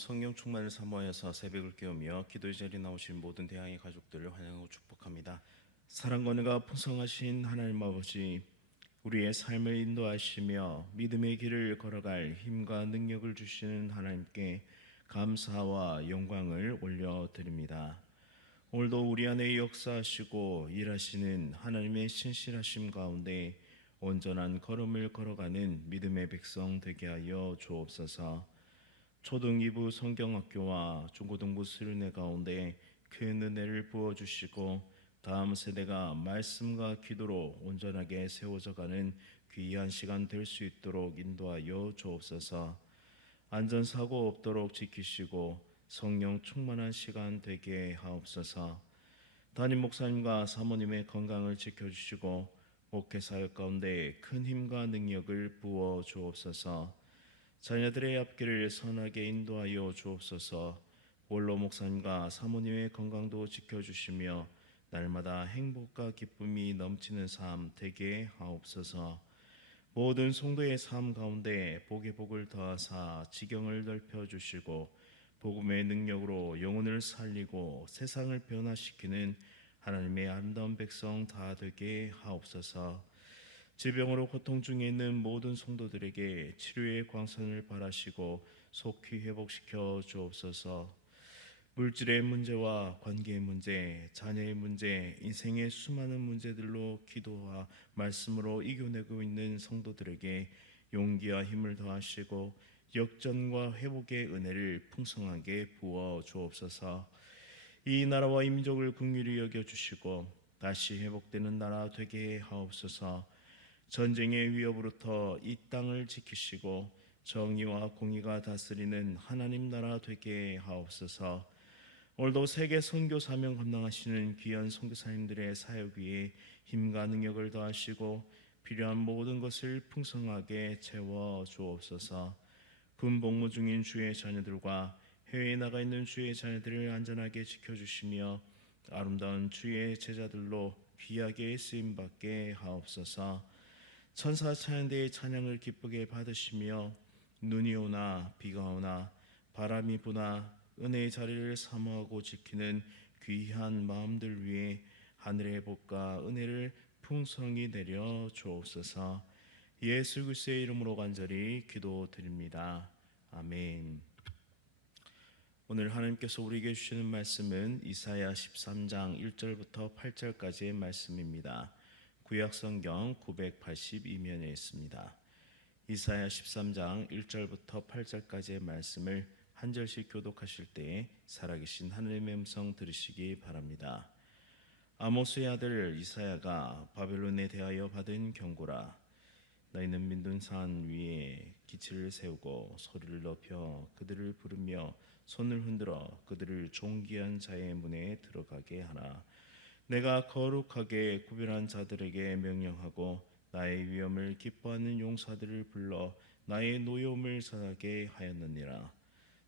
성령 충만을 사모하여서 새벽을 깨우며 기도의 자리에 나오신 모든 대항의 가족들을 환영하고 축복합니다. 사랑과 은혜가 풍성하신 하나님 아버지, 우리의 삶을 인도하시며 믿음의 길을 걸어갈 힘과 능력을 주시는 하나님께 감사와 영광을 올려드립니다. 오늘도 우리 안에 역사하시고 일하시는 하나님의 신실하심 가운데 온전한 걸음을 걸어가는 믿음의 백성 되게 하여 주옵소서. 초등 2부 성경학교와 중고등부 수련회 가운데 큰 은혜를 부어주시고 다음 세대가 말씀과 기도로 온전하게 세워져가는 귀한 시간 될 수 있도록 인도하여 주옵소서. 안전사고 없도록 지키시고 성령 충만한 시간 되게 하옵소서. 담임 목사님과 사모님의 건강을 지켜주시고 목회사역 가운데 큰 힘과 능력을 부어 주옵소서. 자녀들의 앞길을 선하게 인도하여 주옵소서. 원로 목사님과 사모님의 건강도 지켜주시며 날마다 행복과 기쁨이 넘치는 삶 되게 하옵소서. 모든 성도의 삶 가운데 복의 복을 더하사 지경을 넓혀주시고 복음의 능력으로 영혼을 살리고 세상을 변화시키는 하나님의 아름다운 백성 다 되게 하옵소서. 질병으로 고통 중에 있는 모든 성도들에게 치료의 광선을 바라시고 속히 회복시켜 주옵소서. 물질의 문제와 관계의 문제, 자녀의 문제, 인생의 수많은 문제들로 기도와 말씀으로 이겨내고 있는 성도들에게 용기와 힘을 더하시고 역전과 회복의 은혜를 풍성하게 부어 주옵소서. 이 나라와 이 민족을 긍휼히 여겨주시고 다시 회복되는 나라 되게 하옵소서. 전쟁의 위협으로부터 이 땅을 지키시고 정의와 공의가 다스리는 하나님 나라 되게 하옵소서. 오늘도 세계 선교 사명 감당하시는 귀한 선교사님들의 사역 위에 힘과 능력을 더하시고 필요한 모든 것을 풍성하게 채워 주옵소서. 군 복무 중인 주의 자녀들과 해외에 나가 있는 주의 자녀들을 안전하게 지켜주시며 아름다운 주의 제자들로 귀하게 쓰임받게 하옵소서. 천사 찬양대의 찬양을 기쁘게 받으시며 눈이 오나 비가 오나 바람이 부나 은혜의 자리를 사모하고 지키는 귀한 마음들 위에 하늘의 복과 은혜를 풍성히 내려 주옵소서. 예수 그리스도의 이름으로 간절히 기도드립니다. 아멘. 오늘 하나님께서 우리에게 주시는 말씀은 이사야 13장 1절부터 8절까지의 말씀입니다. 구약성경 982면에 있습니다. 이사야 13장 1절부터 8절까지의 말씀을 한 절씩 교독하실 때에 살아계신 하나님의 음성 들으시기 바랍니다. 아모스의 아들 이사야가 바벨론에 대하여 받은 경고라. 너희는 민둔산 위에 기치를 세우고 소리를 높여 그들을 부르며 손을 흔들어 그들을 존귀한 자의 문에 들어가게 하라. 내가 거룩하게 구별한 자들에게 명령하고 나의 위엄을 기뻐하는 용사들을 불러 나의 노여움을 전하게 하였느니라.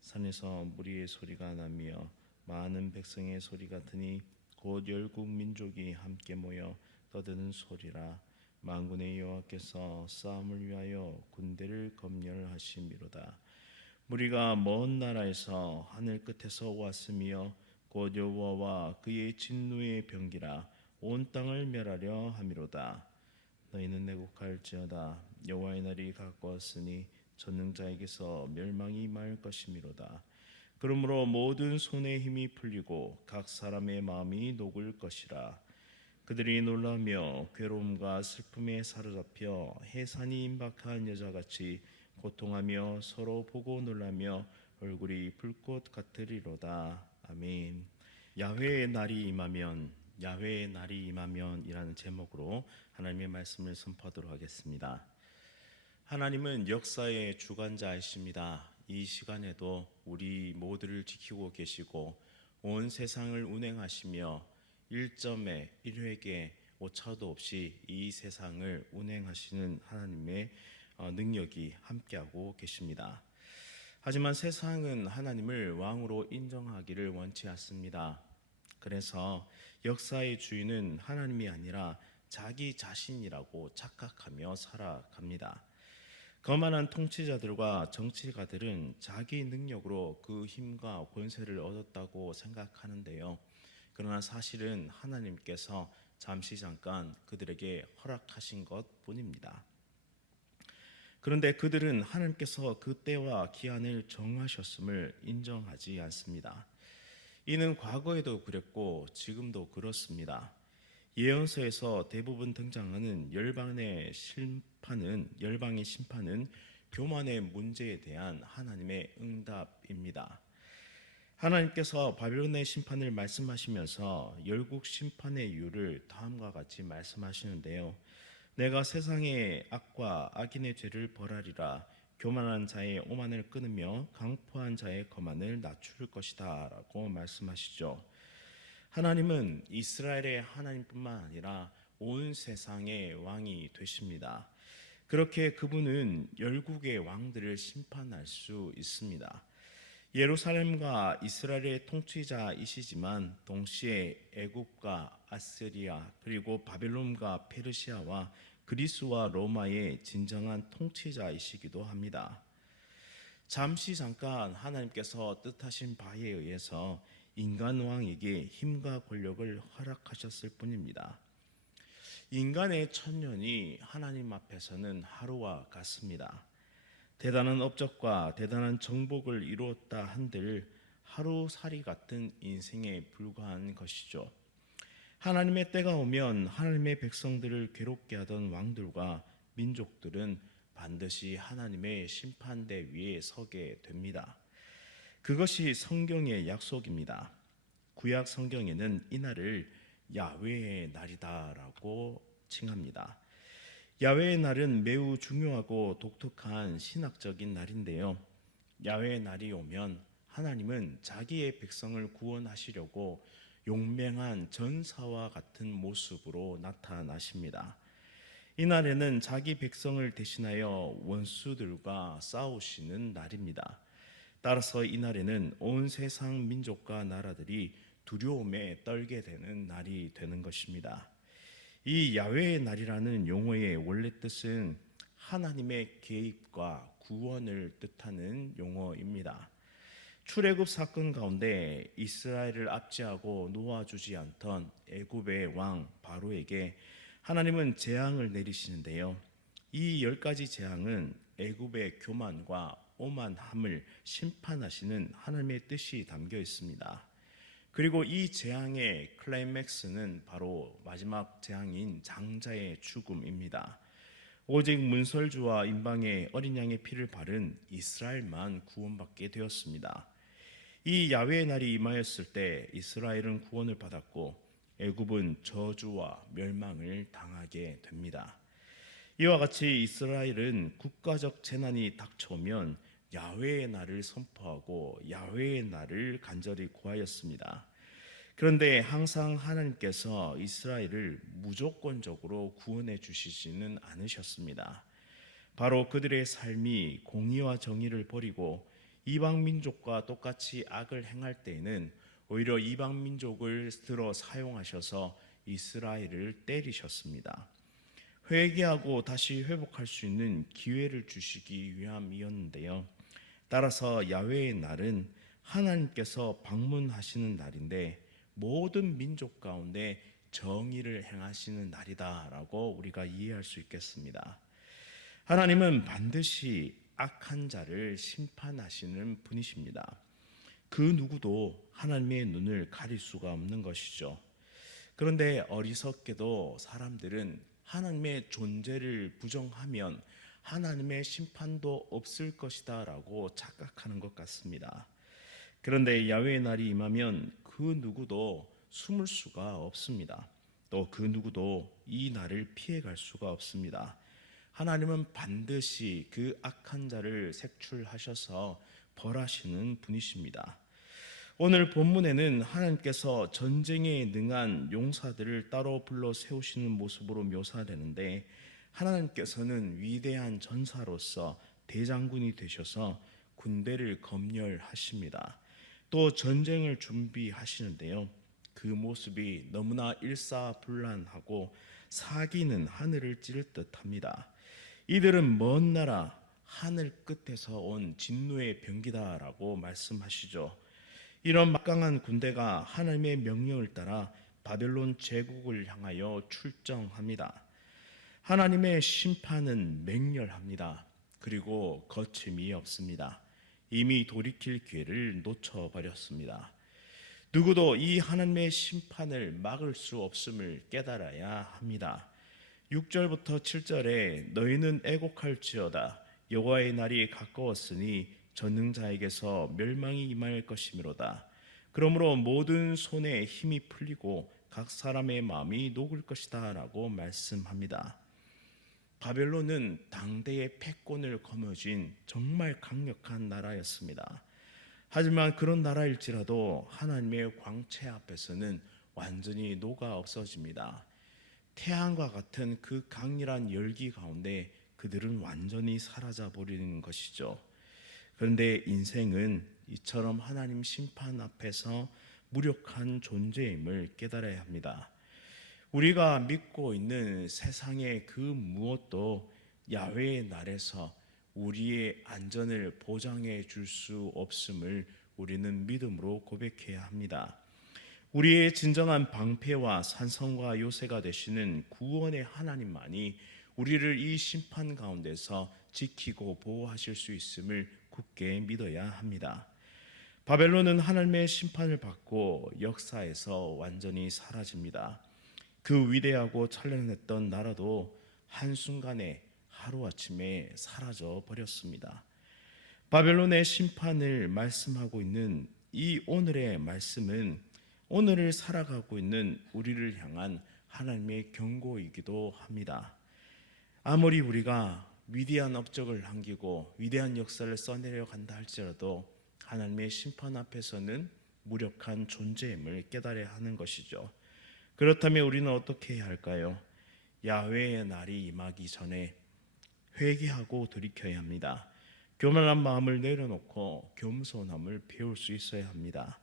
산에서 무리의 소리가 나며 많은 백성의 소리 같으니 곧 열국 민족이 함께 모여 떠드는 소리라. 만군의 여호와께서 싸움을 위하여 군대를 검열하심이로다. 무리가 먼 나라에서 하늘 끝에서 왔으며 곧 여호와와 그의 진노의 병기라. 온 땅을 멸하려 함이로다. 너희는 내곡할지어다. 여호와의 날이 가까웠으니 전능자에게서 멸망이 임할 것이미로다. 그러므로 모든 손의 힘이 풀리고 각 사람의 마음이 녹을 것이라. 그들이 놀라며 괴로움과 슬픔에 사로잡혀 해산이 임박한 여자같이 고통하며 서로 보고 놀라며 얼굴이 불꽃 같으리로다. 아멘. 야훼의 날이 임하면, 야훼의 날이 임하면이라는 제목으로 하나님의 말씀을 선포하도록 하겠습니다. 하나님은 역사의 주관자이십니다. 이 시간에도 우리 모두를 지키고 계시고 온 세상을 운행하시며 1점에 1획에 오차도 없이 이 세상을 운행하시는 하나님의 능력이 함께하고 계십니다. 하지만 세상은 하나님을 왕으로 인정하기를 원치 않습니다. 그래서 역사의 주인은 하나님이 아니라 자기 자신이라고 착각하며 살아갑니다. 거만한 통치자들과 정치가들은 자기 능력으로 그 힘과 권세를 얻었다고 생각하는데요. 그러나 사실은 하나님께서 잠깐 그들에게 허락하신 것뿐입니다. 그런데 그들은 하나님께서 그 때와 기한을 정하셨음을 인정하지 않습니다. 이는 과거에도 그랬고 지금도 그렇습니다. 예언서에서 대부분 등장하는 열방의 심판은 교만의 문제에 대한 하나님의 응답입니다. 하나님께서 바벨론의 심판을 말씀하시면서 열국 심판의 이유를 다음과 같이 말씀하시는데요. 내가 세상의 악과 악인의 죄를 벌하리라. 교만한 자의 오만을 끊으며 강포한 자의 거만을 낮출 것이다 라고 말씀하시죠. 하나님은 이스라엘의 하나님뿐만 아니라 온 세상의 왕이 되십니다. 그렇게 그분은 열국의 왕들을 심판할 수 있습니다. 예루살렘과 이스라엘의 통치자이시지만 동시에 애굽과 아스리아 그리고 바벨론과 페르시아와 그리스와 로마의 진정한 통치자이시기도 합니다. 잠깐 하나님께서 뜻하신 바에 의해서 인간 왕에게 힘과 권력을 허락하셨을 뿐입니다. 인간의 천년이 하나님 앞에서는 하루와 같습니다. 대단한 업적과 대단한 정복을 이루었다 한들 하루살이 같은 인생에 불과한 것이죠. 하나님의 때가 오면 하나님의 백성들을 괴롭게 하던 왕들과 민족들은 반드시 하나님의 심판대 위에 서게 됩니다. 그것이 성경의 약속입니다. 구약 성경에는 이날을 야훼의 날이다라고 칭합니다. 야훼의 날은 매우 중요하고 독특한 신학적인 날인데요. 야훼의 날이 오면 하나님은 자기의 백성을 구원하시려고 용맹한 전사와 같은 모습으로 나타나십니다. 이날에는 자기 백성을 대신하여 원수들과 싸우시는 날입니다. 따라서 이날에는 온 세상 민족과 나라들이 두려움에 떨게 되는 날이 되는 것입니다. 이 야훼의 날이라는 용어의 원래 뜻은 하나님의 개입과 구원을 뜻하는 용어입니다. 출애굽 사건 가운데 이스라엘을 압제하고 놓아주지 않던 애굽의 왕 바로에게 하나님은 재앙을 내리시는데요. 이 10가지 재앙은 애굽의 교만과 오만함을 심판하시는 하나님의 뜻이 담겨 있습니다. 그리고 이 재앙의 클라이맥스는 바로 마지막 재앙인 장자의 죽음입니다. 오직 문설주와 임방의 어린 양의 피를 바른 이스라엘만 구원받게 되었습니다. 이 야훼의 날이 임하였을 때 이스라엘은 구원을 받았고 애굽은 저주와 멸망을 당하게 됩니다. 이와 같이 이스라엘은 국가적 재난이 닥쳐오면 야훼의 날을 선포하고 야훼의 날을 간절히 구하였습니다. 그런데 항상 하나님께서 이스라엘을 무조건적으로 구원해 주시지는 않으셨습니다. 바로 그들의 삶이 공의와 정의를 버리고 이방 민족과 똑같이 악을 행할 때에는 오히려 이방 민족을 들어 사용하셔서 이스라엘을 때리셨습니다. 회개하고 다시 회복할 수 있는 기회를 주시기 위함이었는데요. 따라서 야훼의 날은 하나님께서 방문하시는 날인데 모든 민족 가운데 정의를 행하시는 날이다라고 우리가 이해할 수 있겠습니다. 하나님은 반드시 악한 자를 심판하시는 분이십니다. 그 누구도 하나님의 눈을 가릴 수가 없는 것이죠. 그런데 어리석게도 사람들은 하나님의 존재를 부정하면 하나님의 심판도 없을 것이다 라고 착각하는 것 같습니다. 그런데 야훼의 날이 임하면 그 누구도 숨을 수가 없습니다. 또 그 누구도 이 날을 피해갈 수가 없습니다. 하나님은 반드시 그 악한 자를 색출하셔서 벌하시는 분이십니다. 오늘 본문에는 하나님께서 전쟁에 능한 용사들을 따로 불러 세우시는 모습으로 묘사되는데 하나님께서는 위대한 전사로서 대장군이 되셔서 군대를 검열하십니다. 또 전쟁을 준비하시는데요. 그 모습이 너무나 일사불란하고 사기는 하늘을 찌를 듯합니다. 이들은 먼 나라 하늘 끝에서 온 진노의 병기다라고 말씀하시죠. 이런 막강한 군대가 하나님의 명령을 따라 바벨론 제국을 향하여 출정합니다. 하나님의 심판은 맹렬합니다. 그리고 거침이 없습니다. 이미 돌이킬 기회를 놓쳐버렸습니다. 누구도 이 하나님의 심판을 막을 수 없음을 깨달아야 합니다. 6절부터 7절에 너희는 애곡할지어다 여호와의 날이 가까웠으니 전능자에게서 멸망이 임할 것이미로다. 그러므로 모든 손에 힘이 풀리고 각 사람의 마음이 녹을 것이다 라고 말씀합니다. 바벨론은 당대의 패권을 거머쥔 정말 강력한 나라였습니다. 하지만 그런 나라일지라도 하나님의 광채 앞에서는 완전히 녹아 없어집니다. 태양과 같은 그 강렬한 열기 가운데 그들은 완전히 사라져 버리는 것이죠. 그런데 인생은 이처럼 하나님 심판 앞에서 무력한 존재임을 깨달아야 합니다. 우리가 믿고 있는 세상의 그 무엇도 야훼의 날에서 우리의 안전을 보장해 줄 수 없음을 우리는 믿음으로 고백해야 합니다. 우리의 진정한 방패와 산성과 요새가 되시는 구원의 하나님만이 우리를 이 심판 가운데서 지키고 보호하실 수 있음을 굳게 믿어야 합니다. 바벨론은 하나님의 심판을 받고 역사에서 완전히 사라집니다. 그 위대하고 찬란했던 나라도 한순간에 하루아침에 사라져 버렸습니다. 바벨론의 심판을 말씀하고 있는 이 오늘의 말씀은 오늘을 살아가고 있는 우리를 향한 하나님의 경고이기도 합니다. 아무리 우리가 위대한 업적을 남기고 위대한 역사를 써내려 간다 할지라도 하나님의 심판 앞에서는 무력한 존재임을 깨달아야 하는 것이죠. 그렇다면 우리는 어떻게 해야 할까요? 야훼의 날이 임하기 전에 회개하고 돌이켜야 합니다. 교만한 마음을 내려놓고 겸손함을 배울 수 있어야 합니다.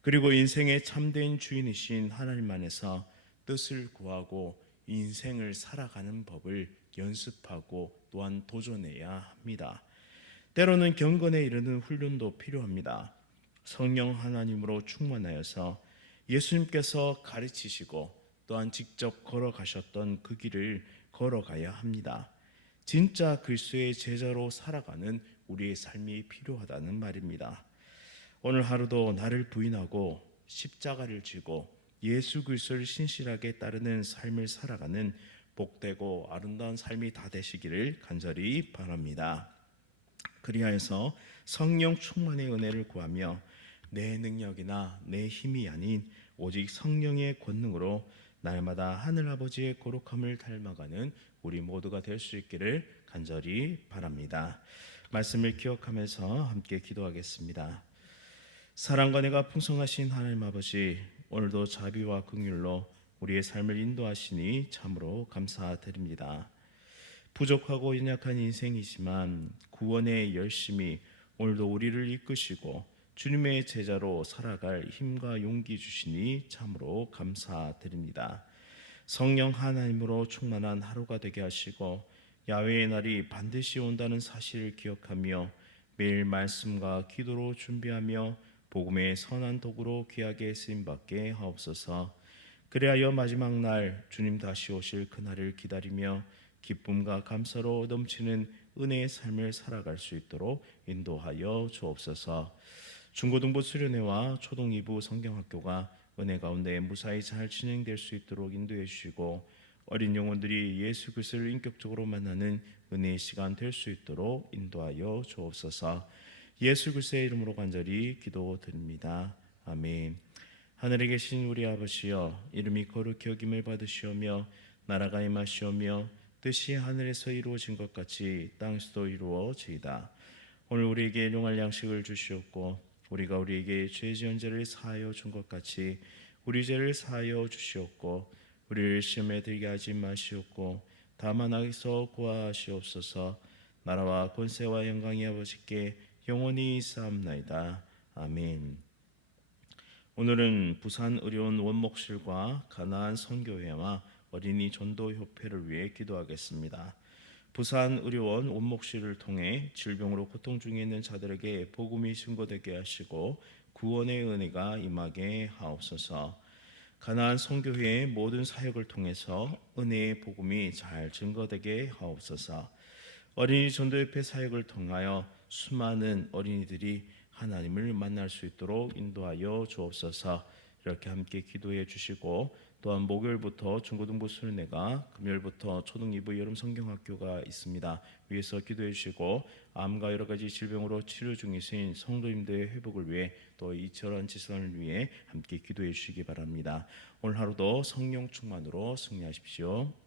그리고 인생의 참된 주인이신 하나님 안에서 뜻을 구하고 인생을 살아가는 법을 연습하고 또한 도전해야 합니다. 때로는 경건에 이르는 훈련도 필요합니다. 성령 하나님으로 충만하여서 예수님께서 가르치시고 또한 직접 걸어가셨던 그 길을 걸어가야 합니다. 진짜 그리스도의 제자로 살아가는 우리의 삶이 필요하다는 말입니다. 오늘 하루도 나를 부인하고 십자가를 지고 예수 그리스도를 신실하게 따르는 삶을 살아가는 복되고 아름다운 삶이 다 되시기를 간절히 바랍니다. 그리하여서 성령 충만의 은혜를 구하며 내 능력이나 내 힘이 아닌 오직 성령의 권능으로 날마다 하늘아버지의 거룩함을 닮아가는 우리 모두가 될 수 있기를 간절히 바랍니다. 말씀을 기억하면서 함께 기도하겠습니다. 사랑과 은혜가 풍성하신 하나님 아버지, 오늘도 자비와 긍휼로 우리의 삶을 인도하시니 참으로 감사드립니다. 부족하고 연약한 인생이지만 구원의 열심이 오늘도 우리를 이끄시고 주님의 제자로 살아갈 힘과 용기 주시니 참으로 감사드립니다. 성령 하나님으로 충만한 하루가 되게 하시고 야훼의 날이 반드시 온다는 사실을 기억하며 매일 말씀과 기도로 준비하며 복음의 선한 도구로 귀하게 쓰임받게 하옵소서. 그리하여 마지막 날 주님 다시 오실 그날을 기다리며 기쁨과 감사로 넘치는 은혜의 삶을 살아갈 수 있도록 인도하여 주옵소서. 중고등부 수련회와 초등 2부 성경학교가 은혜 가운데 무사히 잘 진행될 수 있도록 인도해 주시고 어린 영혼들이 예수 그리스도를 인격적으로 만나는 은혜의 시간 될 수 있도록 인도하여 주옵소서. 예수 그리스도의 이름으로 간절히 기도드립니다. 아멘. 하늘에 계신 우리 아버지여, 이름이 거룩히 여김을 받으시오며 나라가 임하시오며 뜻이 하늘에서 이루어진 것 같이 땅에서도 이루어지이다. 오늘 우리에게 일용할 양식을 주시옵고 우리가 우리에게 죄 지은 죄를 사하여 준 것 같이 우리 죄를 사하여 주시옵고 우리를 시험에 들게 하지 마시옵고 다만 악에서 구하시옵소서. 나라와 권세와 영광이 아버지께 영원히 있사옵나이다. 아멘. 오늘은 부산 의료원 원목실과 가나안 선교회와 어린이 전도 협회를 위해 기도하겠습니다. 부산 의료원 원목 씨를 통해 질병으로 고통 중에 있는 자들에게 복음이 증거되게 하시고 구원의 은혜가 임하게 하옵소서. 가나안 선교회의 모든 사역을 통해서 은혜의 복음이 잘 증거되게 하옵소서. 어린이 전도협회 사역을 통하여 수많은 어린이들이 하나님을 만날 수 있도록 인도하여 주옵소서. 이렇게 함께 기도해 주시고, 또한 목요일부터 중고등부 수련회가, 금요일부터 초등 2부 여름 성경학교가 있습니다. 위에서 기도해 주시고, 암과 여러 가지 질병으로 치료 중이신 성도님들의 회복을 위해, 또 이철원 지선을 위해 함께 기도해 주시기 바랍니다. 오늘 하루도 성령 충만으로 승리하십시오.